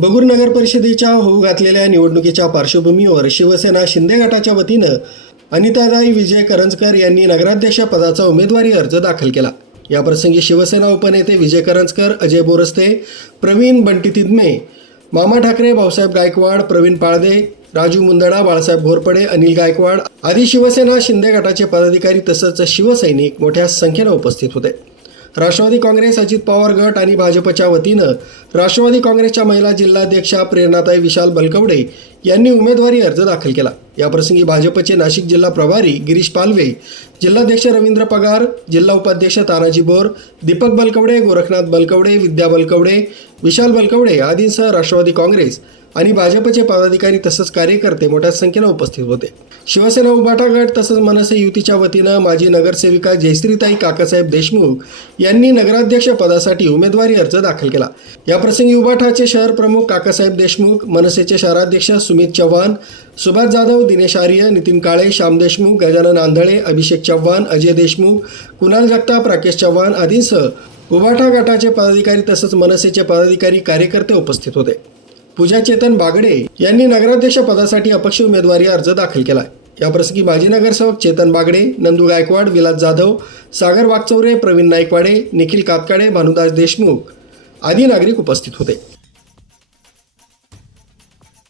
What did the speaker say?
बगूर नगर परिषदेच्या होऊ घातलेल्या निवडणुकीच्या पार्श्वभूमीवर शिवसेना शिंदे गटाच्या वतीनं अनितादाई विजय करंजकर यांनी नगराध्यक्ष पदाचा उमेदवारी अर्ज दाखल केला याप्रसंगी शिवसेना उपनेते विजय करंजकर अजय बोरस्ते प्रवीण बंटी मामा ठाकरे भाऊसाहेब गायकवाड प्रवीण पाळदे राजू मुंदडा बाळासाहेब घोरपडे अनिल गायकवाड आदी शिवसेना शिंदे गटाचे पदाधिकारी तसंच शिवसैनिक मोठ्या संख्येनं उपस्थित होते राष्ट्रवादी काँग्रेस अजित पवार गट आणि भाजपच्या वतीनं राष्ट्रवादी काँग्रेसच्या महिला जिल्हाध्यक्षा प्रेरणाताई विशाल बलकवडे यांनी उमेदवारी अर्ज दाखल केला याप्रसंगी भाजपचे नाशिक जिल्हा प्रभारी गिरीश पालवे जिल्हाध्यक्ष रवींद्र पगार जिल्हा उपाध्यक्ष तानाजी बोर दीपक बलकवडे गोरखनाथ बलकवडे विद्या बलकवडे विशाल बलकवडे आदींसह राष्ट्रवादी काँग्रेस आणि भाजपचे पदाधिकारी तसंच कार्यकर्ते मोठ्या संख्येनं उपस्थित होते शिवसेना उभाटा गट तसंच मनसे युतीच्या वतीनं माजी नगरसेविका जयश्रीताई काकासाहेब देशमुख यांनी नगराध्यक्ष पदासाठी उमेदवारी अर्ज दाखल केला याप्रसंगी उभाठाचे शहर प्रमुख काकासाहेब देशमुख मनसेचे शहराध्यक्ष सुमित चव्हाण सुभाष जाधव दिनेश आर्य नितीन काळे श्याम देशमुख गजानन आंधळे अभिषेक चव्हाण अजय देशमुख कुणाल जगताप राकेश चव्हाण आदींसह उभाठा गटाचे पदाधिकारी तसंच मनसेचे पदाधिकारी कार्यकर्ते उपस्थित होते पूजा चेतन बागडे यांनी नगराध्यक्ष पदासाठी अपक्ष उमेदवारी अर्ज दाखल केला याप्रसंगी माजी नगरसेवक चेतन बागडे नंदू गायकवाड विलास जाधव सागर वागचौरे प्रवीण नाईकवाडे निखिल कातकाडे भानुदास देशमुख आदी नागरिक उपस्थित होते